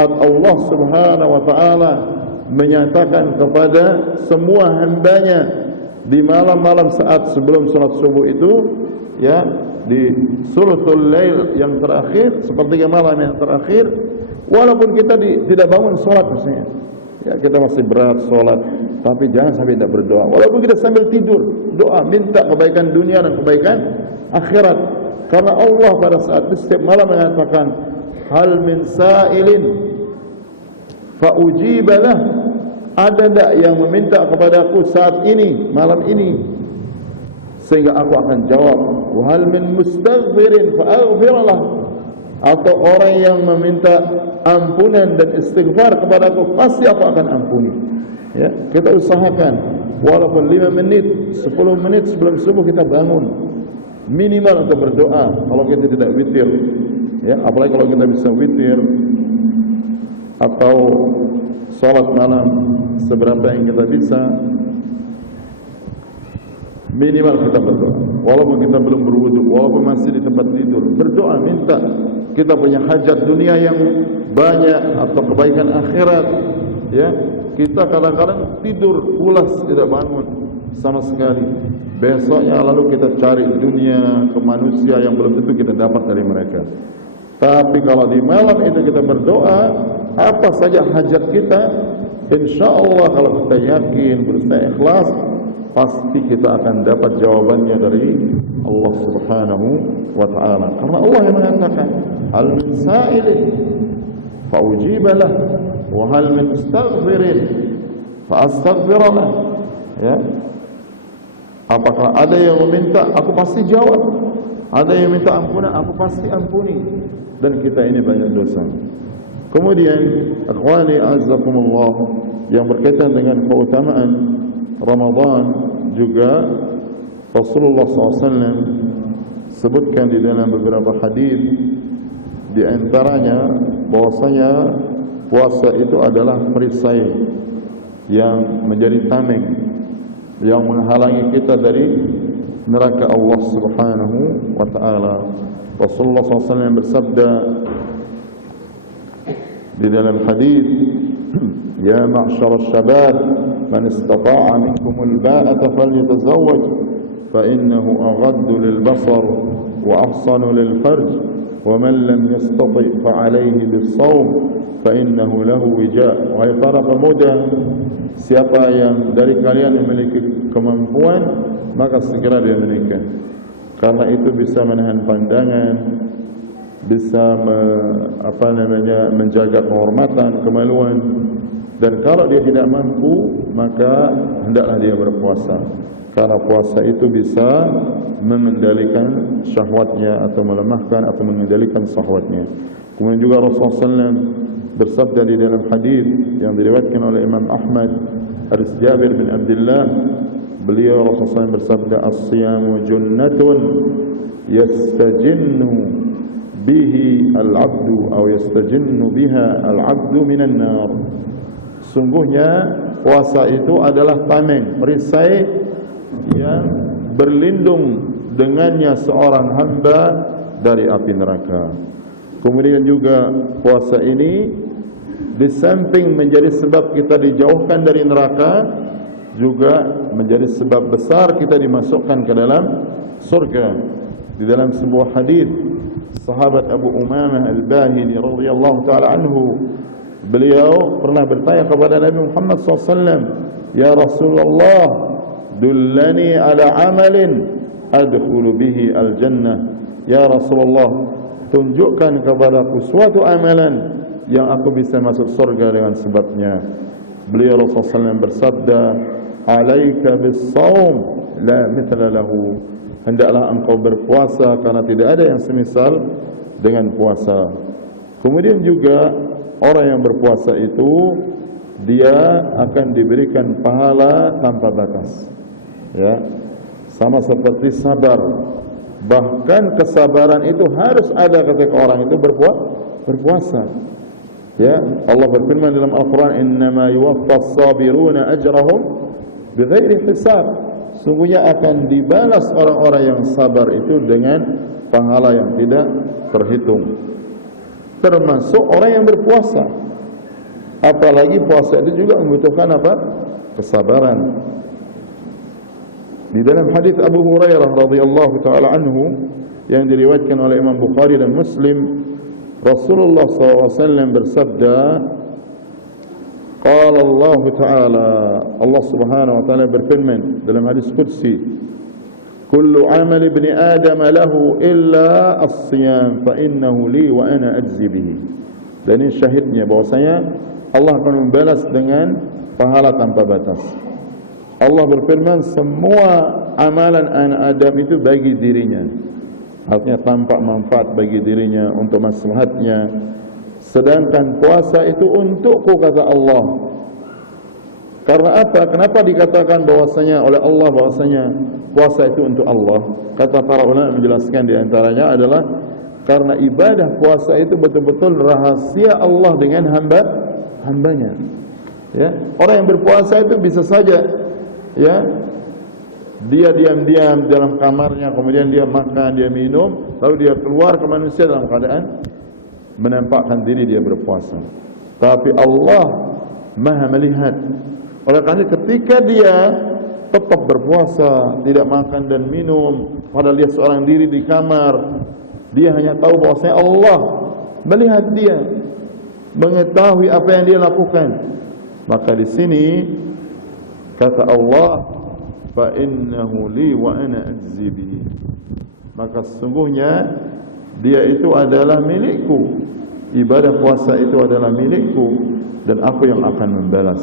saat Allah Subhanahu wa taala menyatakan kepada semua hambanya di malam-malam saat sebelum salat subuh itu, ya, di sulutul lail yang terakhir, sepertiga malam yang terakhir, walaupun kita tidak bangun salat misalnya, ya, kita masih berat salat, tapi jangan sampai tidak berdoa. Walaupun kita sambil tidur, doa minta kebaikan dunia dan kebaikan akhirat. Karena Allah pada saat itu setiap malam mengatakan, hal min sa'ilin fa ujibalah. Ada tak yang meminta kepadaku saat ini, malam ini, sehingga aku akan jawab. Wa hal min mustaghfirin fa aghfirlah. Atau orang yang meminta ampunan dan istighfar kepadaku, pasti aku akan ampuni. Ya, kita usahakan walaupun 5 menit, 10 menit sebelum subuh kita bangun, minimal untuk berdoa. Kalau kita tidak witir, ya, apalagi kalau kita bisa witir atau salat malam seberapa yang kita bisa, minimal kita berdoa. Walaupun kita belum berwudu, walaupun masih di tempat tidur, berdoa minta kita punya hajat dunia yang banyak atau kebaikan akhirat. Ya, kita kadang-kadang tidur pulas, tidak bangun sama sekali. Besoknya lalu kita cari dunia ke manusia yang belum tentu kita dapat dari mereka. Tapi kalau di malam itu kita berdoa, apa saja hajat kita, insyaallah kalau kita yakin, berusaha ikhlas, pasti kita akan dapat jawabannya dari Allah Subhanahu wa taala. Karena Allah yang mengatakan, hal min sa'ilin fa ujibalah wa hal min mustaghfirin fa astaghfirlah. Ya. Apakah ada yang meminta, aku pasti jawab. Ada yang minta ampunan, aku pasti ampuni. Dan kita ini banyak dosa. Kemudian, akhwani azzakumullah, yang berkaitan dengan keutamaan Ramadan juga Rasulullah SAW sebutkan di dalam beberapa hadis, di antaranya bahwasanya puasa itu adalah perisai yang menjadi tameng yang menghalangi kita dari neraka Allah Subhanahu wa taala. Rasulullah SAW bersabda di dalam hadis, ya ma'syar asy-syabab man istata'a minkum al-ba'ata falyatazawwaj fa innahu aghaddu lil-basar wa ahsanu lil-farj wa man lam yastati' fa 'alayhi bis-shawm fa innahu lahu wija'. Wahai para pemuda, siapa yang dari kalian memiliki kemampuan, maka segera dia menikah, karena itu bisa menahan pandangan, bisa menjaga kehormatan, kemaluan. Dan kalau dia tidak mampu, maka hendaklah dia berpuasa, karena puasa itu bisa mengendalikan syahwatnya atau melemahkan atau mengendalikan syahwatnya. Kemudian juga Rasulullah SAW bersabda di dalam hadis yang diriwayatkan oleh Imam Ahmad dari Jabir bin Abdullah, beliau Rasulullah SAW bersabda, as-siyamu junnatun yastajinnu bihi al-'abdu atau yastajinnu biha al-'abdu minan nar. Sungguhnya puasa itu adalah tameng, perisai yang berlindung dengannya seorang hamba dari api neraka. Kemudian juga puasa ini di samping menjadi sebab kita dijauhkan dari neraka, juga menjadi sebab besar kita dimasukkan ke dalam surga. Di dalam sebuah hadis, sahabat Abu Umamah Al-Bahili radhiyallahu taala anhu, beliau pernah bertanya kepada Nabi Muhammad SAW, ya Rasulullah, dullani ala amalin adkhulu bihi al-jannah. Ya Rasulullah, tunjukkan kepadaku suatu amalan yang aku bisa masuk surga dengan sebabnya. Beliau Rasulullah SAW bersabda, alaika bis-shaum la mithla lahu. Hendaklah engkau berpuasa, karena tidak ada yang semisal dengan puasa. Kemudian juga orang yang berpuasa itu dia akan diberikan pahala tanpa batas. Ya, sama seperti sabar. Bahkan kesabaran itu harus ada ketika orang itu berpuasa. Ya, Allah berfirman dalam Al-Quran, innama yuwaffas sabiruna ajrahum bighairi hisab. Sungguhnya akan dibalas orang-orang yang sabar itu dengan pahala yang tidak terhitung. termasuk orang yang berpuasa. Apalagi puasa itu juga membutuhkan apa? Kesabaran. Di dalam hadis Abu Hurairah radhiyallahu taala anhu yang diriwayatkan oleh Imam Bukhari dan Muslim, Rasulullah SAW bersabda, qala Allah taala, Allah Subhanahu wa taala berfirman dalam hadis qudsi, kullu amal ibni adam lahu illa as-siyam fa innahu li wa ana ajzi bihi. Dan ini syahidnya bahwasanya Allah akan membalas dengan pahala tanpa batas. Allah berfirman, semua amalan anak Adam itu bagi dirinya, artinya tampak manfaat bagi dirinya untuk maslahatnya. Sedangkan puasa itu untukku, kata Allah. Karena apa? Kenapa dikatakan bahwasanya oleh Allah bahwasanya puasa itu untuk Allah? Kata para ulama menjelaskan di antaranya adalah karena ibadah puasa itu betul-betul rahasia Allah dengan hambanya. Ya, orang yang berpuasa itu bisa saja, ya, dia diam-diam dalam kamarnya, kemudian dia makan, dia minum, lalu dia keluar ke manusia dalam keadaan menampakkan diri dia berpuasa. Tapi Allah Maha melihat. Oleh karena ketika dia tetap berpuasa, tidak makan dan minum, padahal dia seorang diri di kamar, dia hanya tahu bahwasanya Allah melihat dia, mengetahui apa yang dia lakukan. Maka di sini kata Allah, fa innahu li wa ana ajzi bihi. Maka sesungguhnya dia itu adalah milikku. Ibadah puasa itu adalah milikku dan aku yang akan membalas.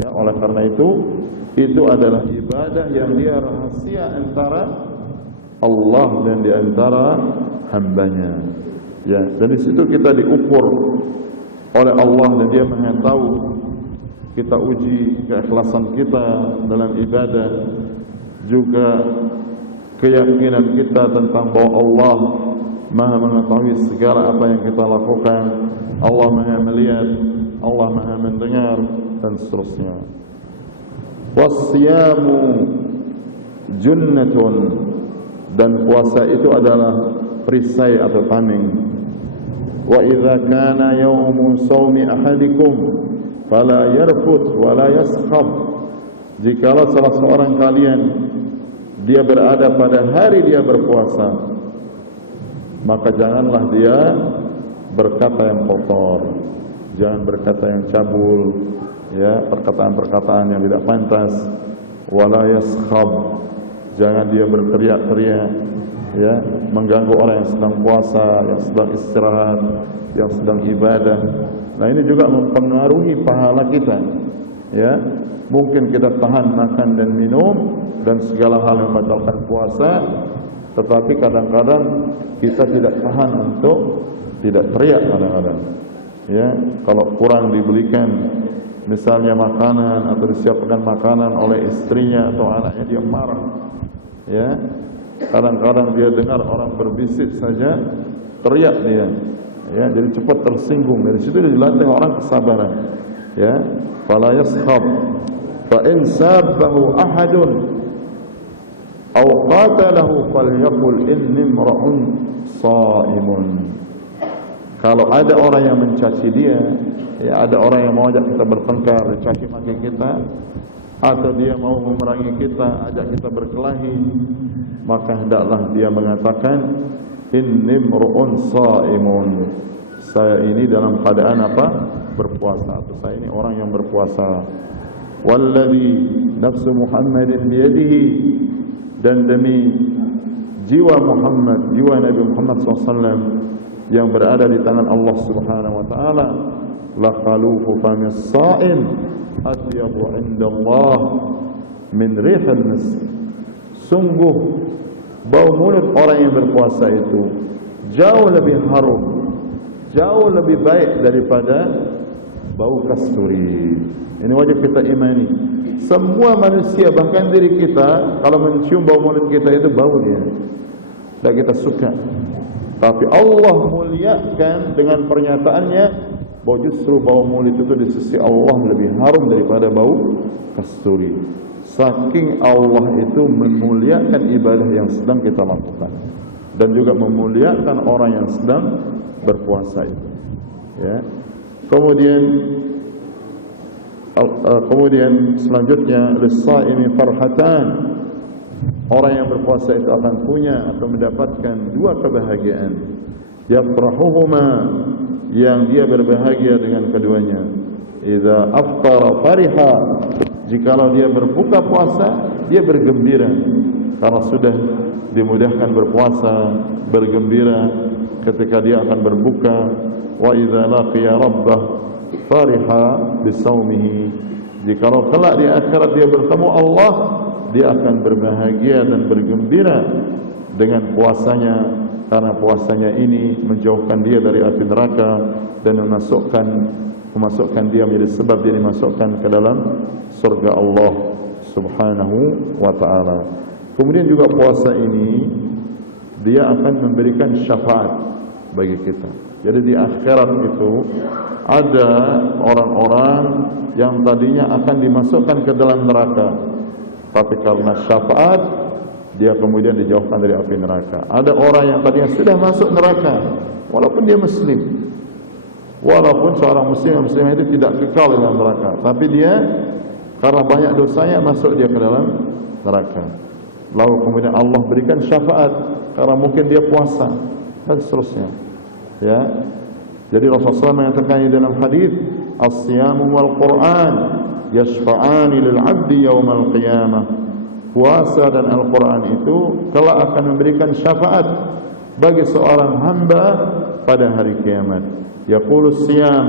Ya, oleh karena itu adalah ibadah yang dia rahasia antara Allah dan di antara hambanya. Ya, dan di situ kita diukur oleh Allah dan dia Maha tahu. Kita uji keikhlasan kita dalam ibadah, juga keyakinan kita tentang bahwa Allah Maha mengetahui segala apa yang kita lakukan, Allah Maha melihat, Allah Maha mendengar, dan seterusnya. Wasyamu junnatun, dan puasa itu adalah perisai atau tameng. Wa idza kana yaumu shaumi ahadikum fala yarfut wala yaskhab. Jikalau salah seorang kalian dia berada pada hari dia berpuasa, maka janganlah dia berkata yang kotor, jangan berkata yang cabul, ya, perkataan-perkataan yang tidak pantas. Wala yaskhab, jangan dia berteriak-teriak, ya, mengganggu orang yang sedang puasa, yang sedang istirahat, yang sedang ibadah. Nah, ini juga mempengaruhi pahala kita. Ya, mungkin kita tahan makan dan minum dan segala hal yang membatalkan puasa, tetapi kadang-kadang kita tidak tahan untuk tidak teriak kadang-kadang. Ya, kalau kurang dibelikan misalnya makanan atau disiapkan makanan oleh istrinya atau anaknya, dia marah. Ya, kadang-kadang dia dengar orang berbisik saja teriak dia. Ya, jadi cepat tersinggung. Dari situ dilatih orang kesabaran. Ya, fala yaskhab fa in sabbahu ahadun aw qatalahu falyaqul inni imra'un sha'imun. Kalau ada orang yang mencaci dia, ya, ada orang yang mau ajak kita bertengkar, caci maki kita, atau dia mau memerangi kita, ajak kita berkelahi, maka hendaklah dia mengatakan inni imra'un sha'imun. Saya ini dalam keadaan apa? Berpuasa, atau saya ini orang yang berpuasa. Walladzi nafsu Muhammadin biyadihi, dan demi jiwa Muhammad, jiwa Nabi Muhammad SAW yang berada di tangan Allah Subhanahu wa taala, la khalufu famis sha'im atyabu 'indallah min rihil misk. Sungguh bau mulut orang yang berpuasa itu jauh lebih harum, jauh lebih baik daripada bau kasturi. Ini wajib kita imani. Semua manusia, bahkan diri kita, kalau mencium bau mulut kita itu bau dia, dan kita suka. Tapi Allah muliakan dengan pernyataannya bahwa justru bau mulut itu di sisi Allah lebih harum daripada bau kasturi. Saking Allah itu memuliakan ibadah yang sedang kita lakukan, dan juga memuliakan orang yang sedang berpuasa itu. Ya. Kemudian selanjutnya lis-shaimi farhatan. Orang yang berpuasa itu akan punya atau mendapatkan dua kebahagiaan. Yafrahuhuma, yang dia berbahagia dengan keduanya. Idza aftara fariha, jikalau dia berbuka puasa, dia bergembira karena sudah dimudahkan berpuasa, bergembira ketika dia akan berbuka. Wa idza laqiya rabbah fariha bisaumihi, jikalau kelak di akhirat dia bertemu Allah, dia akan berbahagia dan bergembira dengan puasanya, karena puasanya ini menjauhkan dia dari api neraka dan memasukkan dia menjadi sebab dia dimasukkan ke dalam surga Allah Subhanahu wa ta'ala. Kemudian juga puasa ini dia akan memberikan syafaat bagi kita. Jadi di akhirat itu ada orang-orang yang tadinya akan dimasukkan ke dalam neraka, tapi karena syafaat dia kemudian dijauhkan dari api neraka. Ada orang yang tadinya sudah masuk neraka walaupun dia muslim, walaupun seorang muslim itu tidak kekal dalam neraka, tapi dia karena banyak dosanya masuk dia ke dalam neraka. Lalu kemudian Allah berikan syafaat karena mungkin dia puasa dan seterusnya. Ya. Jadi Rasulullah mengatakan dalam hadis, as-siyamu wal Qur'an yashfa'ani lil 'abdi yaumal qiyamah. Puasa dan Al-Quran itu kelak akan memberikan syafaat bagi seorang hamba pada hari kiamat. Yaqulus siyam,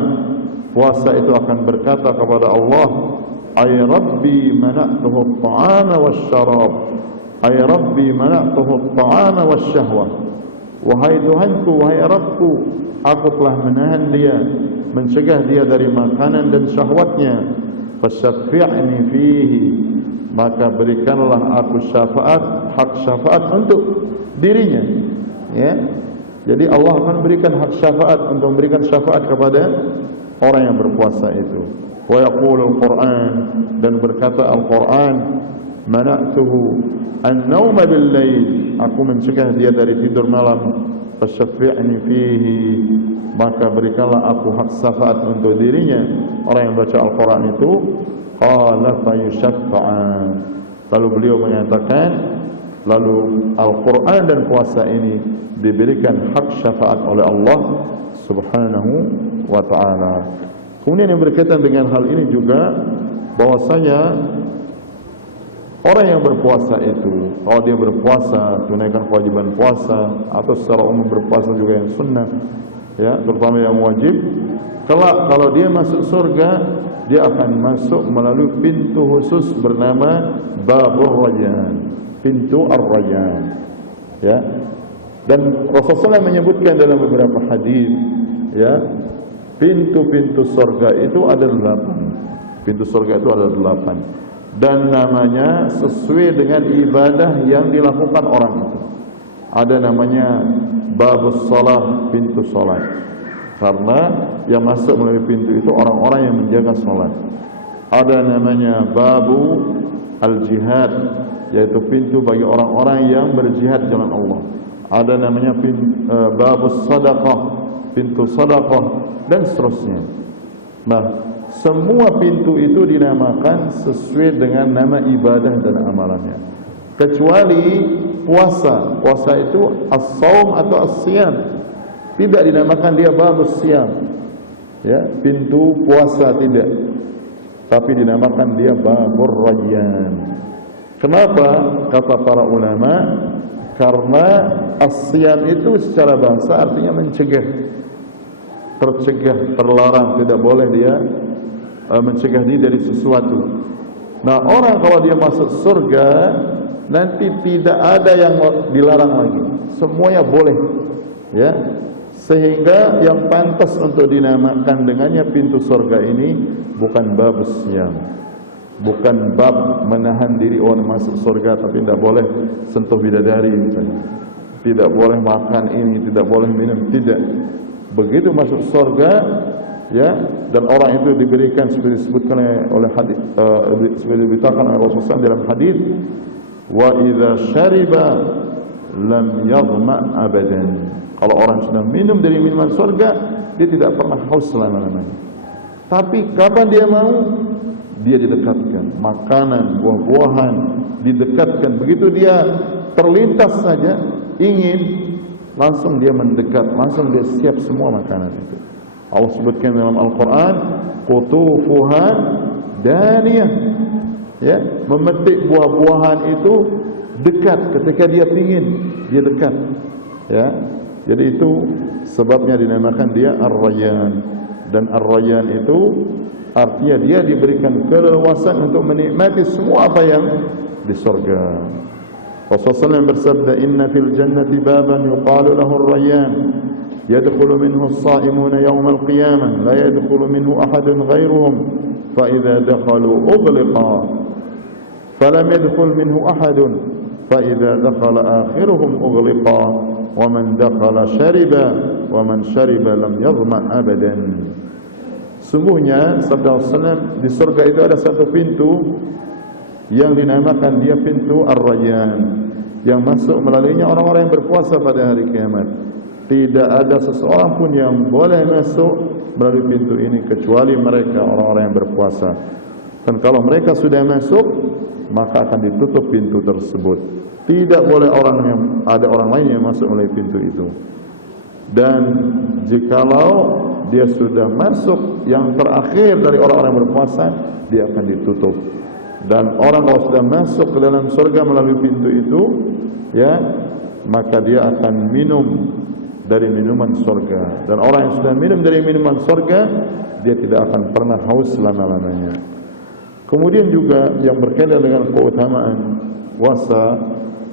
puasa itu akan berkata kepada Allah, ay rabbi mana'tuhu at-ta'ama wasyarab, ay rabbi mana'tuhu at-ta'ama wasyahwah. Wahai Tuhanku, wahai Rabbku, aku telah menahan dia, mencegah dia dari makanan dan syahwatnya. Fasyafi'ni fihi, maka berikanlah aku syafaat, hak syafaat untuk dirinya. Ya. Jadi Allah akan berikan hak syafaat untuk memberikan syafaat kepada orang yang berpuasa itu. Wa yaqulul Qur'an, dan berkata Al-Qur'an, mana'tuhu an-nauma bil-lail, aku mencegah dia dari tidur malam. Fasyafi'ni fihi, maka berikanlah aku hak syafaat untuk dirinya. Orang yang baca Al-Quran itu qala fa yusyafa'an, lalu beliau menyatakan, lalu Al-Quran dan puasa ini diberikan hak syafaat oleh Allah Subhanahu wa ta'ala. Kemudian yang berkaitan dengan hal ini juga, bahwasanya orang yang berpuasa itu, kalau dia berpuasa, tunaikan kewajiban puasa, atau secara umum berpuasa juga yang sunnah, ya, terutama yang wajib, kelak kalau dia masuk surga, dia akan masuk melalui pintu khusus bernama Babur Rayyan, pintu Ar-Rayyan. Ya. Dan Rasulullah menyebutkan dalam beberapa hadis, ya, pintu-pintu surga itu ada 8. Pintu surga itu ada 8. Dan namanya sesuai dengan ibadah yang dilakukan orang itu. Ada namanya Babus Salah, pintu salat, karena yang masuk melalui pintu itu orang-orang yang menjaga salat. Ada namanya Babu Al-Jihad, yaitu pintu bagi orang-orang yang berjihad jalan Allah. Ada namanya Babus Sadaqah, pintu sedekah, dan seterusnya. Nah, semua pintu itu dinamakan sesuai dengan nama ibadah dan amalannya, kecuali puasa. Puasa itu as-saum atau as-siyam, tidak dinamakan dia babus siyam, ya, pintu puasa tidak, tapi dinamakan dia babur rayyan. Kenapa? Kata para ulama, karena as-siyam itu secara bahasa artinya mencegah, tercegah, terlarang, tidak boleh dia mencegah diri dari sesuatu. Nah, orang kalau dia masuk surga nanti tidak ada yang dilarang lagi, semuanya boleh, ya. Sehingga yang pantas untuk dinamakan dengannya pintu surga ini bukan bab siyam, bukan bab menahan diri orang masuk surga, tapi tidak boleh sentuh bidadari misalnya, tidak boleh makan ini, tidak boleh minum, tidak. Begitu masuk surga, ya, dan orang itu diberikan seperti disebutkan oleh hadis, seperti diberitakan oleh Rasulullah dalam hadis, wa idza syariba lam yaghma abadan. Kalau orang sudah minum dari minuman surga, dia tidak pernah haus selama-lamanya. Tapi kapan dia mau, dia didekatkan. Makanan, buah-buahan didekatkan. Begitu dia terlintas saja ingin, langsung dia mendekat, langsung dia siap semua makanan itu. Allah sebutkan dalam Al-Quran, qutufuha daniyah, ya, memetik buah-buahan itu dekat. Ketika dia ingin, dia dekat, ya. Jadi itu sebabnya dinamakan dia Ar-Rayyan. Dan Ar-Rayyan itu artinya dia diberikan keleluasan untuk menikmati semua apa yang di surga. Rasulullah SAW bersabda, inna fil jannati baban yuqalu lahu Ar-Rayyan, yadkhulu minhu as-sa'imuna yawm al-qiyamah, la yadkhulu minhu ahadun ghayruhum, fa idza dakhalu ughliqa, falam yadkhul minhu ahadun, fa idza dakhala akhiruhum ughliqa, wa man dakhala syariba, wa man syariba lam yadhma abadan. Sungguhnya sabda Rasulullah, di surga itu ada satu pintu yang dinamakan dia pintu Ar-Rayyan, yang masuk melaluinya orang-orang yang berpuasa pada hari kiamat. Tidak ada seseorang pun yang boleh masuk melalui pintu ini kecuali mereka orang-orang yang berpuasa. Dan kalau mereka sudah masuk, maka akan ditutup pintu tersebut. Tidak boleh ada orang lain yang masuk melalui pintu itu. Dan jikalau dia sudah masuk yang terakhir dari orang-orang yang berpuasa, dia akan ditutup. Dan orang kalau sudah masuk ke dalam surga melalui pintu itu, ya, maka dia akan minum dari minuman surga. Dan orang yang sudah minum dari minuman surga, dia tidak akan pernah haus selama-lamanya. Kemudian juga yang berkaitan dengan keutamaan puasa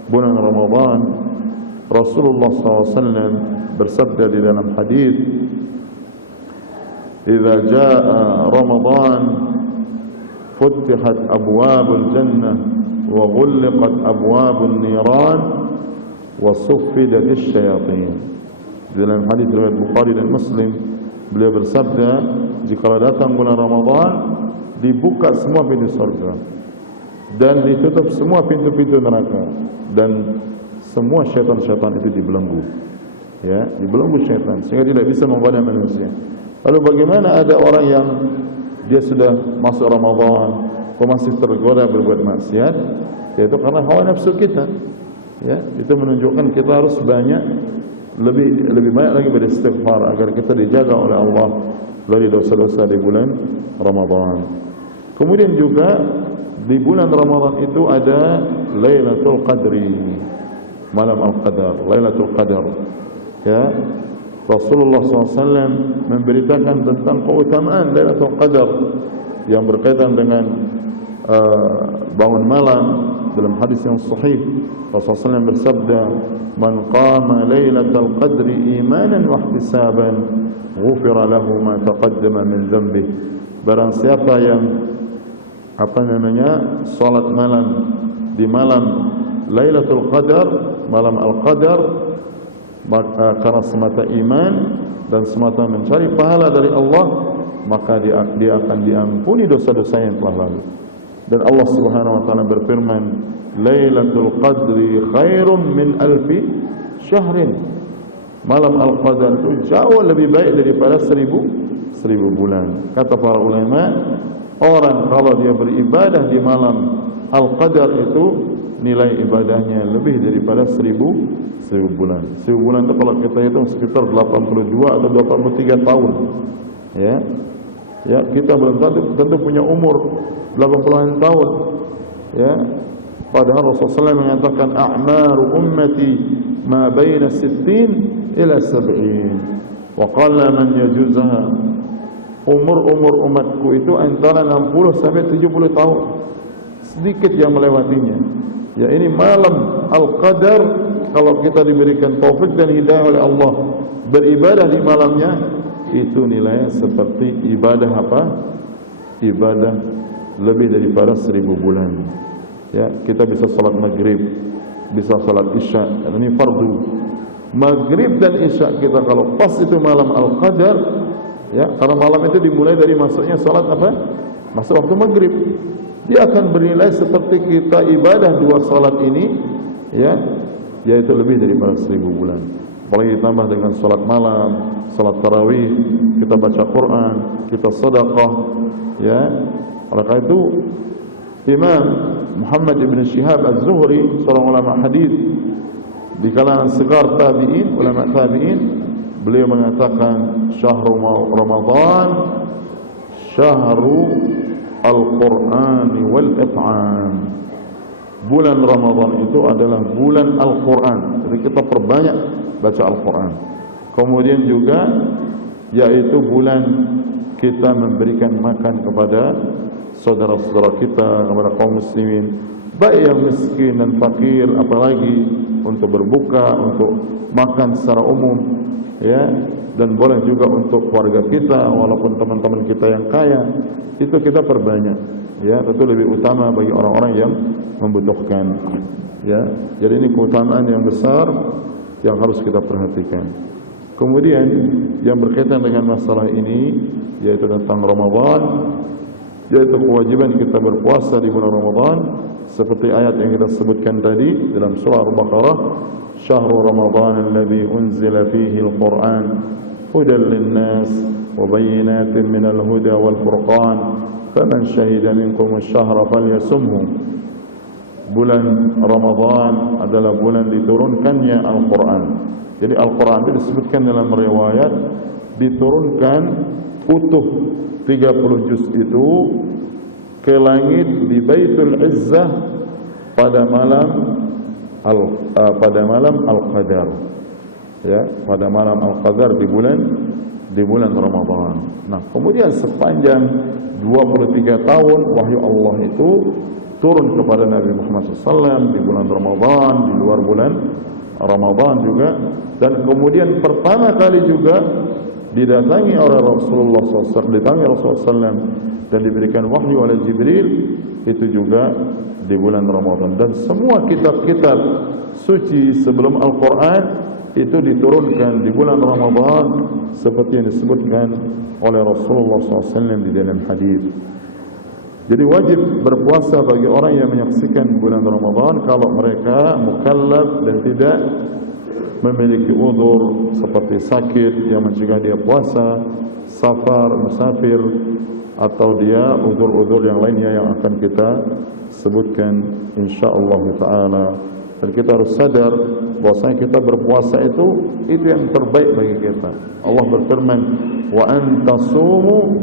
bulan Ramadan, Rasulullah SAW bersabda di dalam hadis, "Idza jaa Ramadan futihat abwabul jannah wa ghulqat abwabun niran wa suffidat asy-syayatin." Dalam hadis riwayat Bukhari dan Muslim, beliau bersabda, jika datang bulan Ramadan, dibuka semua pintu surga dan ditutup semua pintu-pintu neraka, dan semua syaitan-syaitan itu dibelenggu, ya, dibelenggu syaitan sehingga tidak bisa memgoda manusia. Lalu bagaimana ada orang yang dia sudah masuk Ramadan kok masih tergoda berbuat maksiat? Yaitu karena hawa nafsu kita, ya. Itu menunjukkan kita harus lebih banyak lagi beristighfar agar kita dijaga oleh Allah dari dosa-dosa di bulan Ramadan. Kemudian juga di bulan Ramadan itu ada Lailatul Qadri, malam Al-Qadar, Lailatul Qadar, ya. Rasulullah SAW memberitakan tentang keutamaan Lailatul Qadar yang berkaitan dengan bangun malam. Dalam hadis yang sahih, Rasulullah SAW bersabda, "Man qama Lailatul Qadri imanan wa ihtisaban, ghufira lahu ma taqaddama min dhanbihi." Barang siapa yang salat malam di malam Lailatul Qadar, malam Al-Qadar, karena semata iman dan semata mencari pahala dari Allah, maka dia akan diampuni dosa-dosa yang telah lalu. Dan Allah Subhanahu wa taala berfirman, "Lailatul Qadri khairum min alfi syahrin." Malam Al-Qadar itu jauh lebih baik daripada seribu bulan. Kata para ulama, orang kalau dia beribadah di malam Al-Qadar itu nilai ibadahnya lebih daripada seribu bulan. 1000 bulan itu kalau kita hitung sekitar 82 atau 83 tahun. Ya. Ya, kita belum tentu punya umur 80-an tahun. Ya. Padahal Rasulullah mengatakan a'maru ummati ma baina 60 ila 70. Wa qalla man yajuzaha. Umur umatku itu antara 60 sampai 70 tahun. Sedikit yang melewatinya. Ya, ini malam Al-Qadar, kalau kita diberikan taufik dan hidayah oleh Allah beribadah di malamnya, itu nilainya seperti ibadah apa? Ibadah lebih daripada 1000 bulan. Ya, kita bisa salat maghrib, bisa salat isya, ini fardu. Maghrib dan isya kita kalau pas itu malam Al-Qadar, ya, karena malam itu dimulai dari masuknya salat apa? Masuk waktu maghrib. Dia akan bernilai seperti kita ibadah 2 salat ini, ya, yaitu lebih daripada 1000 bulan. apalagi ditambah dengan salat malam, salat tarawih, kita baca Quran, kita sedekah, ya. Oleh karena itu Imam Muhammad ibn Shihab Az-Zuhri, seorang ulama hadis di kalangan sigar tabi'in, ulama tabi'in, beliau mengatakan syahrul Ramadan syahru al-Qur'an wal it'am. Bulan Ramadan itu adalah bulan Al-Quran. Jadi kita perbanyak baca Al-Quran. Kemudian juga yaitu bulan kita memberikan makan kepada saudara-saudara kita, kepada kaum muslimin, baik yang miskin dan fakir, apalagi untuk berbuka, untuk makan secara umum, ya. Dan boleh juga untuk keluarga kita, walaupun teman-teman kita yang kaya, itu kita perbanyak, ya. Itu lebih utama bagi orang-orang yang membutuhkan, ya. Jadi ini keutamaan yang besar yang harus kita perhatikan. Kemudian yang berkaitan dengan masalah ini, yaitu tentang Ramadan, yaitu kewajiban kita berpuasa di bulan Ramadan, seperti ayat yang kita sebutkan tadi dalam surah Al-Baqarah, syahrul Ramadan alladzi unzila fihi al-Qur'an hudan lin-nas wa bayyinatin minal huda wal furqan faman syahida minkum asy-syahra falyasumhu. Bulan Ramadan adalah bulan diturunkannya Al-Quran. Jadi Al-Quran itu disebutkan dalam riwayat diturunkan utuh 30 juz itu ke langit di Baitul Izzah pada malam Al-Qadar. Ya, pada malam Al-Qadar di bulan Ramadan. Nah, kemudian sepanjang 23 tahun wahyu Allah itu turun kepada Nabi Muhammad SAW di bulan Ramadan, di luar bulan Ramadan juga, dan kemudian pertama kali juga didatangi oleh Rasulullah SAW dan diberikan wahyu oleh Jibril itu juga di bulan Ramadan. Dan semua kitab-kitab suci sebelum Al-Quran itu diturunkan di bulan Ramadan seperti yang disebutkan oleh Rasulullah SAW di dalam hadis. Jadi wajib berpuasa bagi orang yang menyaksikan bulan Ramadan kalau mereka mukallaf dan tidak memiliki udzur seperti sakit yang mencegah dia puasa, safar, musafir, atau dia udzur-udzur yang lainnya yang akan kita sebutkan insyaallah taala. Dan kita harus sadar bahwasanya kita berpuasa itu yang terbaik bagi kita. Allah berfirman, "Wa antasumu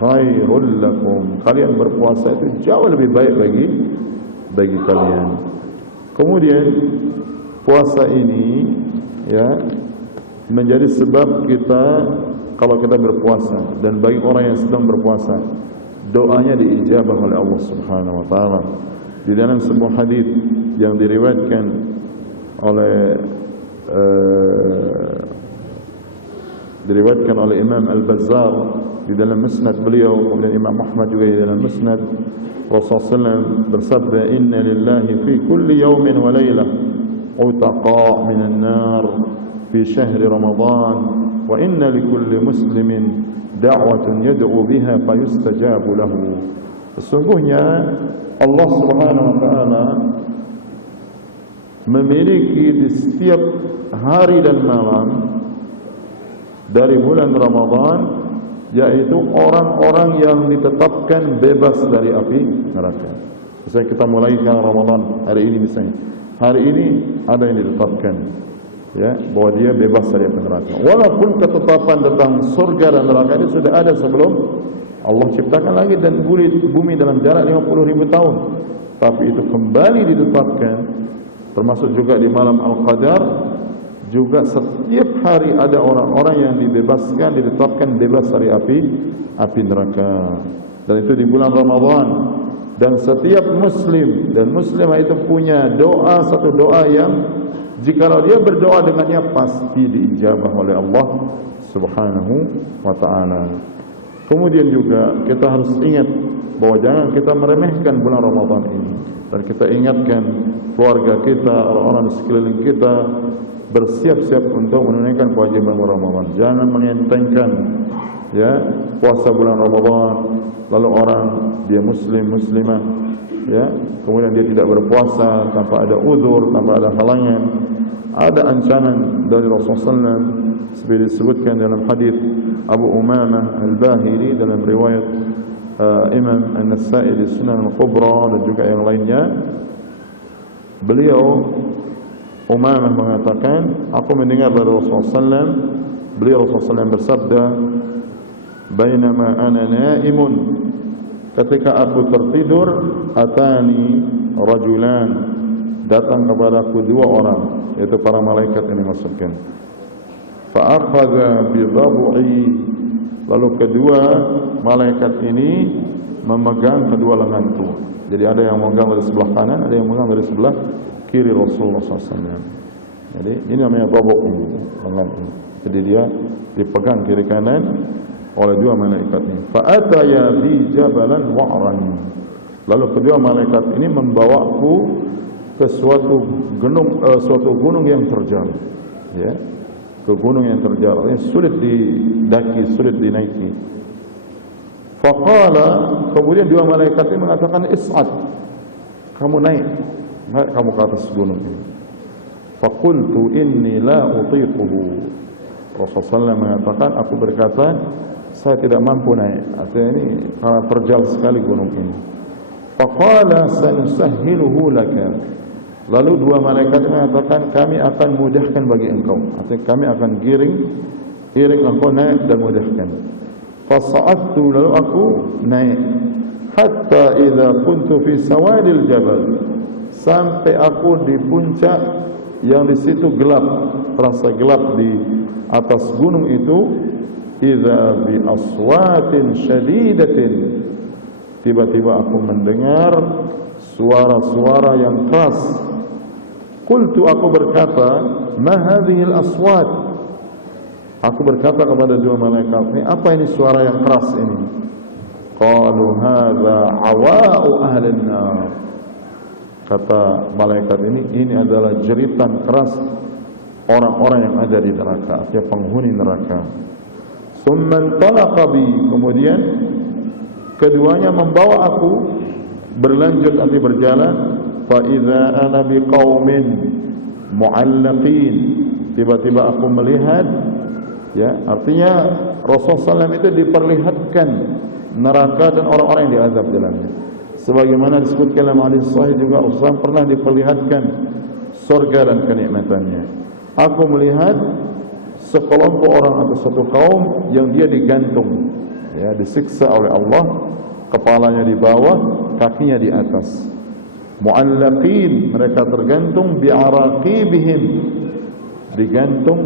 khairul lakum." Kalian berpuasa itu jauh lebih baik bagi kalian. Kemudian puasa ini ya menjadi sebab kita kalau kita berpuasa, dan bagi orang yang sedang berpuasa doanya diijabah oleh Allah Subhanahu wa taala. Di dalam sebuah hadis yang diriwayatkan oleh Imam Al-Bazzar di dalam musnad beliau, kemudian Imam Ahmad juga di dalam musnad, Rasulullah SAW bersabda, "Inna lillahi fi kulli yawmin wa laylah utaqa minan nar fi syahri Ramadan wa inna likulli muslimin da'watun yad'u biha fayustajabu lahu." Sesungguhnya Allah Subhanahu wa taala memiliki di setiap hari dan malam dari bulan Ramadan, yaitu orang-orang yang ditetapkan bebas dari api neraka. Misalnya kita mulai Ramadan hari ini, misalnya hari ini ada yang ditetapkan ya bahwa dia bebas dari api neraka. Walaupun ketetapan tentang surga dan neraka itu sudah ada sebelum Allah ciptakan langit dan bumi dalam jarak 50.000 tahun, tapi itu kembali ditetapkan, termasuk juga di malam Al-Qadar. Juga setiap hari ada orang-orang yang dibebaskan, ditetapkan bebas dari api neraka. Dan itu di bulan Ramadan. Dan setiap muslim dan muslimah itu punya doa, satu doa yang jikalau dia berdoa dengannya pasti diijabah oleh Allah Subhanahu wa taala. Kemudian juga kita harus ingat bahwa jangan kita meremehkan bulan Ramadan ini. Dan kita ingatkan keluarga kita, orang-orang di sekeliling kita bersiap-siap untuk menunaikan kewajiban Ramadan. Jangan mengentengkan ya, puasa bulan Ramadan, lalu orang dia muslim muslimah, ya, kemudian dia tidak berpuasa tanpa ada uzur, tanpa ada halangan, ada ancaman dari Rasulullah SAW seperti disebutkan dalam hadis Abu Umamah Al-Bahili dalam riwayat Imam An-Nasa'i di Sunan Al-Kubra dan juga yang lainnya. Beliau Umamah mengatakan, aku mendengar dari Rasulullah SAW, beliau Rasulullah SAW bersabda, bainama ana naimun, ketika aku tertidur, atani rajulan, datang kepadaku dua orang, yaitu para malaikat yang dimaksudkan. Fa akhadha bi dhab'i, lalu kedua malaikat ini memegang kedua lenganku. Jadi ada yang memegang dari sebelah kanan, ada yang memegang dari sebelah kiri Rasulullah SAW. Jadi ini namanya dhab'u ini, lengan ini. Jadi dia dipegang kiri kanan oleh dua malaikat ini. Fa ataya bi jabalan wa'ran, lalu kedua malaikat ini membawaku ke suatu gunung yang terjal, ya, ke gunung yang terjal, yang sulit didaki, sulit dinaiki. Faqala, kemudian dua malaikat ini mengatakan, is'ad, kamu naik kamu ke atas gunung ini. Faqultu inni la utiquhu, Rasulullah mengatakan, aku berkata, saya tidak mampu naik, artinya ini karena terjal sekali gunung ini. Faqala sanusahhiluhu laka, lalu dua malaikat mengatakan, kami akan mudahkan bagi engkau, artinya kami akan iring engkau naik dan mudahkan. Fasa'adtu, lalu aku naik, hatta idza kuntu fi sawadil jabal, sampai aku di puncak yang di situ gelap, terasa gelap di atas gunung itu. Idza bi aswatin syadidatin, tiba-tiba aku mendengar suara-suara yang keras. Qultu, aku berkata, ma hadhihi al-aswat, aku berkata kepada dua malaikat ini, apa ini suara yang keras ini? Qalu hadza awa'u ahli an-nar, kata malaikat ini adalah jeritan keras orang-orang yang ada di neraka, artinya penghuni neraka. Summan talaqa bi, kemudian keduanya membawa aku berlanjut, arti berjalan. Fa idza ana bi qaumin mu'allaqin, tiba-tiba aku melihat, ya, artinya Rasulullah SAW itu diperlihatkan neraka dan orang-orang yang diazab dalamnya. Sebagaimana disebutkan dalam hadis sahih juga, Rasulullah pernah diperlihatkan surga dan kenikmatannya. Aku melihat sekelompok orang atau satu kaum yang dia digantung, ya, disiksa oleh Allah, kepalanya di bawah, kakinya di atas. Mu'allaqin, mereka tergantung, bi'araqibihim, digantung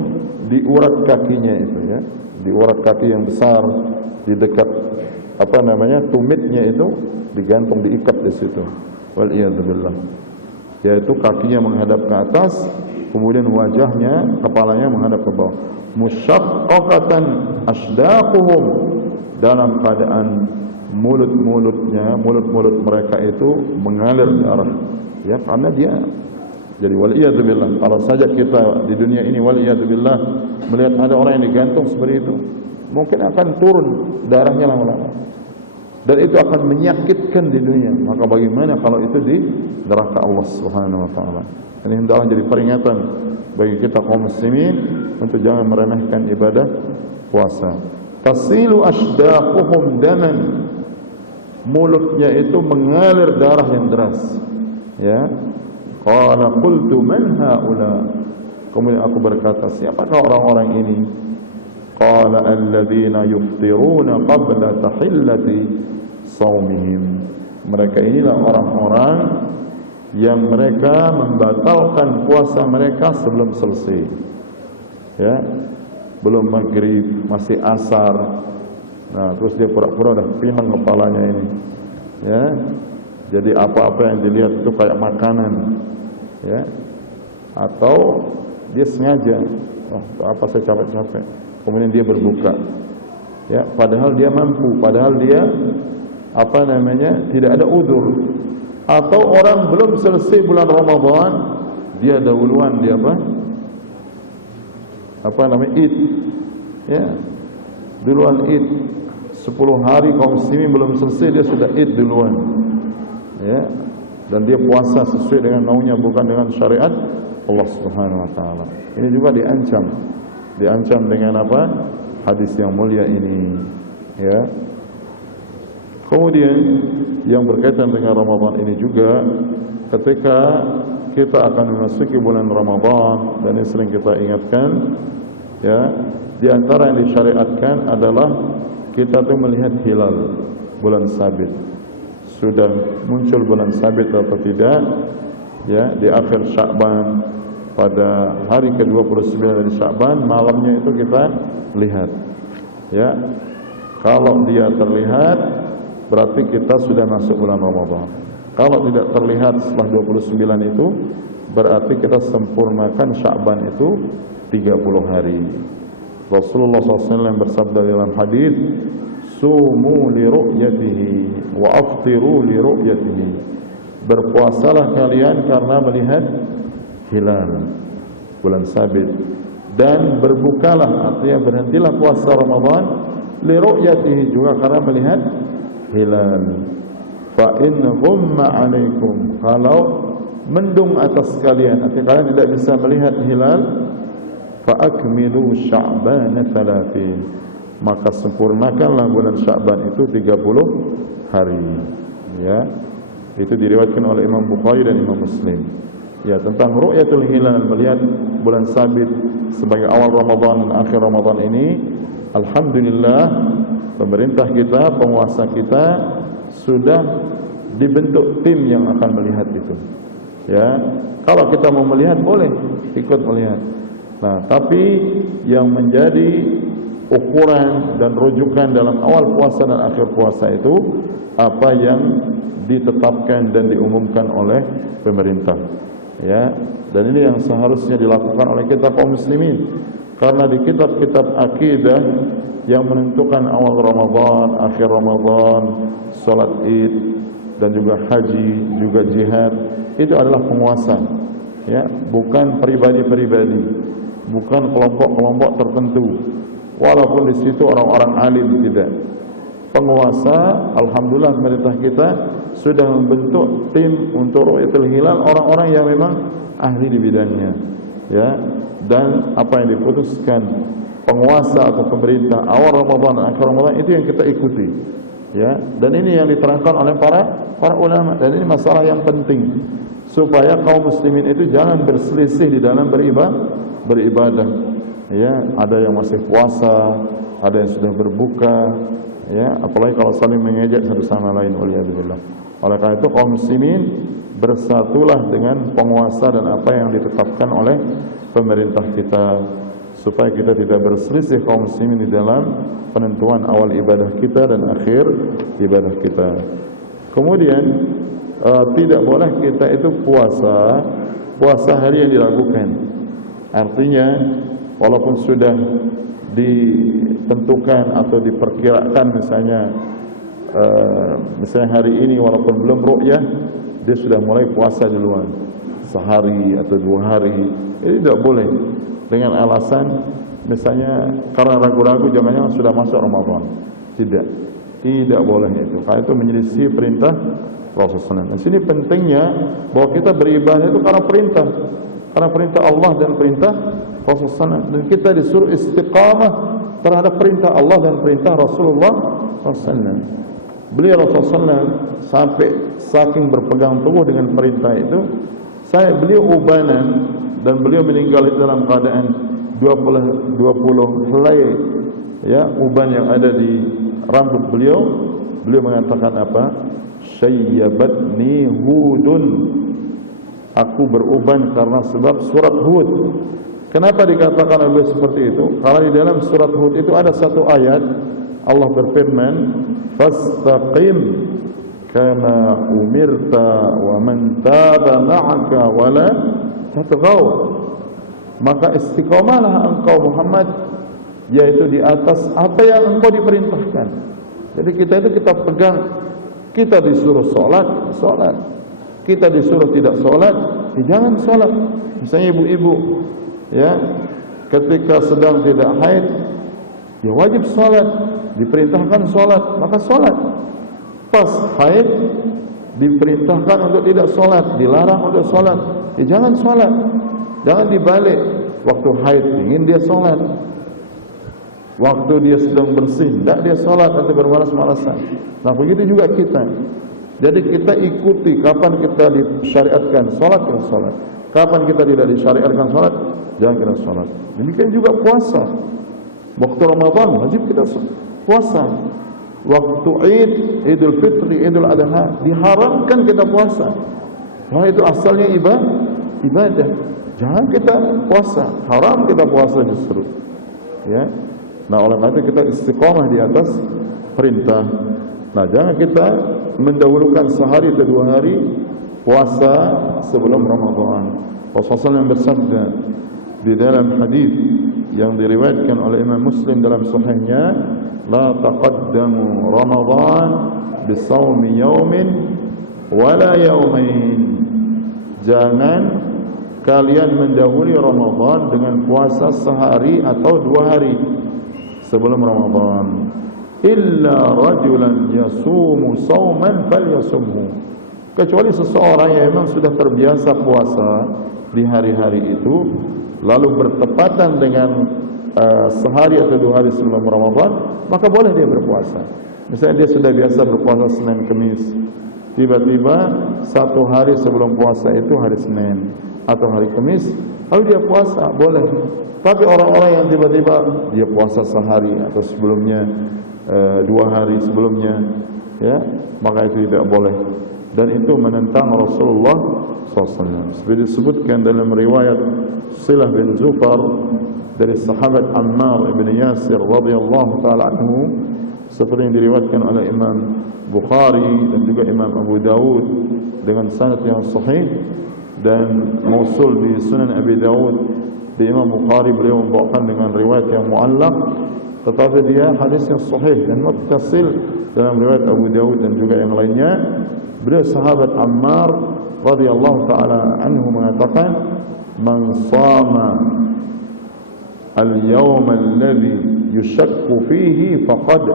di urat kakinya itu, ya, di urat kaki yang besar, di dekat tumitnya itu, digantung, diikat di situ. Wal iyad billah. Yaitu kakinya menghadap ke atas, kemudian wajahnya, kepalanya menghadap ke bawah. Musyaqqaqatan asdaquhum, dalam keadaan mulut mereka itu mengalir darah, ya, karena dia. Jadi wal iyad billah, kalau saja kita di dunia ini wal iyad billah melihat ada orang yang digantung seperti itu, mungkin akan turun darahnya lama-lama, dan itu akan menyakitkan di dunia. Maka bagaimana kalau itu di neraka Allah Subhanahu wa taala? Ini hendaklah jadi peringatan bagi kita kaum muslimin untuk jangan meremehkan ibadah puasa. Tasilu asdaquhum daman, mulutnya itu mengalir darah yang deras, ya. Qala qultu man haula, kemudian aku berkata, siapakah orang-orang ini? Qala alladzina yuftiruna qabla tahillati shaumihim, mereka inilah orang-orang yang mereka membatalkan puasa mereka sebelum selesai, ya, belum maghrib, masih asar. Nah, terus dia pura-pura dah pinang kepalanya ini, ya, jadi apa-apa yang dilihat itu kayak makanan, ya, atau dia sengaja, apa saya capek-capek, kemudian dia berbuka, ya, padahal dia mampu, padahal dia tidak ada udzur. Atau orang belum selesai bulan Ramadan, dia dahuluan dia Eid, ya, duluan Id. 10 hari kaum muslimin belum selesai dia sudah Id duluan. Ya. Dan dia puasa sesuai dengan maunya, bukan dengan syariat Allah Subhanahu wa taala. Ini juga diancam. Diancam dengan apa? Hadis yang mulia ini, ya. Kemudian yang berkaitan dengan Ramadan ini juga, ketika kita akan memasuki bulan Ramadan, dan ini sering kita ingatkan, ya, di antara yang disyariatkan adalah kita tuh melihat hilal bulan sabit. Sudah muncul bulan sabit atau tidak, ya, di akhir Sya'ban, pada hari ke-29 dari Sya'ban, malamnya itu kita lihat, ya. Kalau dia terlihat, berarti kita sudah masuk bulan Ramadan. Kalau tidak terlihat setelah 29 itu, berarti kita sempurnakan Sya'ban itu 30 hari. Rasulullah SAW bersabda dalam hadis, "Sumu li ru'yatihi wa aftiru li ru'yatihi." Berpuasalah kalian karena melihat hilal bulan sabit, dan berbukalah, artinya berhentilah puasa Ramadan li ru'yatihi, juga karena melihat hilal. Fa in ghumma 'alaikum, kalau mendung atas kalian, artinya kalian tidak bisa melihat hilal, fa akmilu sya'bana 30, maka sempurnakanlah bulan Sya'ban itu 30 hari, ya. Itu diriwayatkan oleh Imam Bukhari dan Imam Muslim, ya, tentang ru'yatul hilal, melihat bulan sabit sebagai awal Ramadan dan akhir Ramadan ini. Alhamdulillah, pemerintah kita, penguasa kita sudah dibentuk tim yang akan melihat itu, ya. Kalau kita mau melihat, boleh ikut melihat. Nah, tapi yang menjadi ukuran dan rujukan dalam awal puasa dan akhir puasa itu apa yang ditetapkan dan diumumkan oleh pemerintah, ya. Dan ini yang seharusnya dilakukan oleh kita kaum muslimin, karena di kitab-kitab akidah yang menentukan awal Ramadan, akhir Ramadan, salat Id, dan juga haji, juga jihad, itu adalah penguasa, ya, bukan pribadi-pribadi, bukan kelompok-kelompok tertentu. Walaupun di situ orang-orang alim, tidak. Penguasa, alhamdulillah pemerintah kita sudah membentuk tim untuk ru'yatul hilal, orang-orang yang memang ahli di bidangnya, ya. Dan apa yang diputuskan penguasa atau pemerintah awal Ramadan dan akhir Ramadan, itu yang kita ikuti, ya. Dan ini yang diterangkan oleh para ulama, dan ini masalah yang penting supaya kaum muslimin itu jangan berselisih di dalam beribadah, ya. Ada yang masih puasa, ada yang sudah berbuka, ya, apalagi kalau saling mengejek satu sama lain, waliyadzubillah. Oleh karena itu kaum muslimin bersatulah dengan penguasa dan apa yang ditetapkan oleh pemerintah kita, supaya kita tidak berselisih kaum muslimin di dalam penentuan awal ibadah kita dan akhir ibadah kita. Kemudian tidak boleh kita itu puasa hari yang diragukan. Artinya walaupun sudah ditentukan atau diperkirakan, misalnya hari ini walaupun belum ru'yah, dia sudah mulai puasa duluan, sehari atau 2 hari. Ini tidak boleh dengan alasan misalnya karena ragu-ragu jangan-jangan sudah masuk Ramadan. Tidak boleh itu. Karena itu menyelisih perintah Rasulullah. Di sini pentingnya bahwa kita beribadah itu karena perintah Allah dan perintah Rasulullah, dan kita disuruh istiqamah terhadap perintah Allah dan perintah Rasulullah SAW. Beliau Rasulullah sampai saking berpegang teguh dengan perintah itu, beliau ubanan, dan beliau meninggal itu dalam keadaan 20 helai, ya, uban yang ada di rambut beliau. Beliau mengatakan apa? Syayyabatni Hudun, aku beruban karena sebab surat Hud. Kenapa dikatakan oleh seperti itu? Karena di dalam surat Hud itu ada satu ayat, Allah berfirman, fastaqim kama umirta wa man taba ma'aka wa la tatghaw. Maka istiqamalah engkau Muhammad, yaitu di atas apa yang engkau diperintahkan. Jadi kita pegang. Kita disuruh solat. Kita disuruh tidak solat, jangan solat. Misalnya ibu-ibu, ya, ketika sedang tidak haid, dia wajib solat, diperintahkan solat, maka solat. Pas haid diperintahkan untuk tidak solat, dilarang untuk solat, jangan solat. Jangan dibalik, waktu haid ingin dia solat, waktu dia sedang bersih tidak dia solat atau bermalas-malasan. Nah begitu juga kita. Jadi kita ikuti kapan kita disyariatkan solat, kita solat. Kapan kita tidak disyariatkan solat, jangan kita solat. Demikian juga puasa. Waktu Ramadan wajib kita puasa. Waktu Id, Idul Fitri, Idul Adha diharamkan kita puasa. Wah itu asalnya ibadah. Jangan kita puasa, haram kita puasa justru. Ya. Nah oleh karena itu kita istiqamah di atas perintah. Nah jangan kita mendahulukan sehari atau 2 hari puasa sebelum Ramadan. Rasulullah yang bersabda di dalam hadis yang diriwayatkan oleh Imam Muslim dalam sahihnya, la taqaddamu Ramadan bisawmi yawmin wala yawmain. Jangan kalian mendahului Ramadan dengan puasa sehari atau 2 hari sebelum Ramadan. Illa rajulan yasumu sawman falyasumhu. Kecuali seseorang yang memang sudah terbiasa puasa di hari-hari itu, lalu bertepatan dengan sehari atau 2 hari sebelum Ramadan, maka boleh dia berpuasa. Misalnya dia sudah biasa berpuasa Senin Kamis, tiba-tiba 1 hari sebelum puasa itu hari Senin atau hari Kamis, lalu dia puasa, boleh. Tapi orang-orang yang tiba-tiba dia puasa sehari atau sebelumnya 2 hari sebelumnya, ya, maka itu tidak boleh. Dan itu menentang Rasulullah SAW. Seperti disebutkan dalam riwayat Silah bin Zufar dari sahabat Ammar ibn Yasir radhiyallahu taala anhu, seperti yang diriwayatkan oleh Imam Bukhari dan juga Imam Abu Dawud dengan sanad yang sahih dan mausul di Sunan Abi Dawud. Di Imam Bukhari beliau membawakan dengan riwayat yang muallaq, tetapi dia hadis yang sahih dan muttasil dalam riwayat Abu Dawud dan juga yang lainnya. Beliau sahabat Ammar radhiyallahu taala anhu mengatakan, man shama al-yawm alladhi yushakku fihi faqad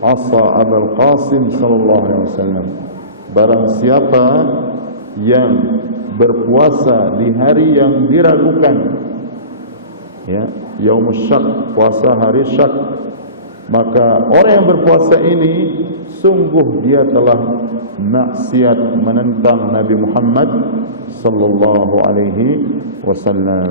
asa Abul Qasim sallallahu alaihi wasallam. Barang siapa yang berpuasa di hari yang diragukan, ya, yaumus syak, puasa hari syak, maka orang yang berpuasa ini sungguh dia telah maksiat menentang Nabi Muhammad sallallahu alaihi wasallam.